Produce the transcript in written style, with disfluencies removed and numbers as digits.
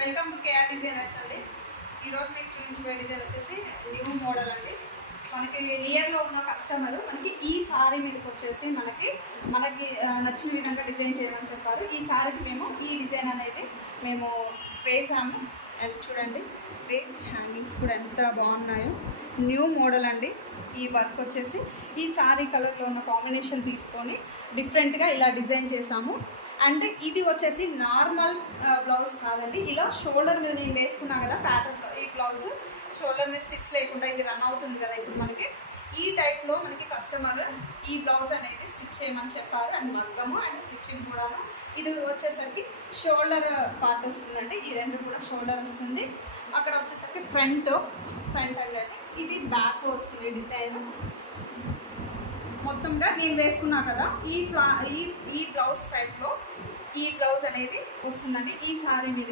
Welcome to KR designers అండి. ఈరోజు మీకు చూపించే డిజైన్ వచ్చేసి న్యూ మోడల్ అండి. మనకి నియర్లో ఉన్న కస్టమర్ మనకి ఈ సారీ మీదకి వచ్చేసి మనకి నచ్చిన విధంగా డిజైన్ చేయమని చెప్పారు. ఈ సారీకి మేము ఈ డిజైన్ అనేది మేము వేసాము. అండ్ చూడండి హ్యాంగింగ్స్ కూడా ఎంత బాగున్నాయో. న్యూ మోడల్ అండి. ఈ వర్క్ వచ్చేసి ఈ సారీ కలర్లో ఉన్న కాంబినేషన్ తీసుకొని డిఫరెంట్గా ఇలా డిజైన్ చేసాము. అండ్ ఇది వచ్చేసి నార్మల్ బ్లౌజ్ కాదండి, ఇలా షోల్డర్ మీద నేను వేసుకున్నాను కదా ప్యాటర్న్. ఈ బ్లౌజ్ షోల్డర్ మీద స్టిచ్ లేకుండా ఇది రన్ అవుతుంది కదా ఇప్పుడు మనకి. ఈ టైప్లో మనకి కస్టమర్ ఈ బ్లౌజ్ అనేది స్టిచ్ చేయమని చెప్పారు. అండ్ మగ్గము అండ్ స్టిచ్చింగ్ కూడా. ఇది వచ్చేసరికి షోల్డర్ పార్ట్ వస్తుందండి. ఈ రెండు కూడా షోల్డర్ వస్తుంది. అక్కడ వచ్చేసరికి ఫ్రంట్ అనేది, ఇది బ్యాక్ వస్తుంది డిజైన్. మొత్తంగా నేను వేసుకున్నా కదా ఈ బ్లౌజ్ టైప్లో ఈ బ్లౌజ్ అనేది వస్తుందండి ఈ సారీ మీద.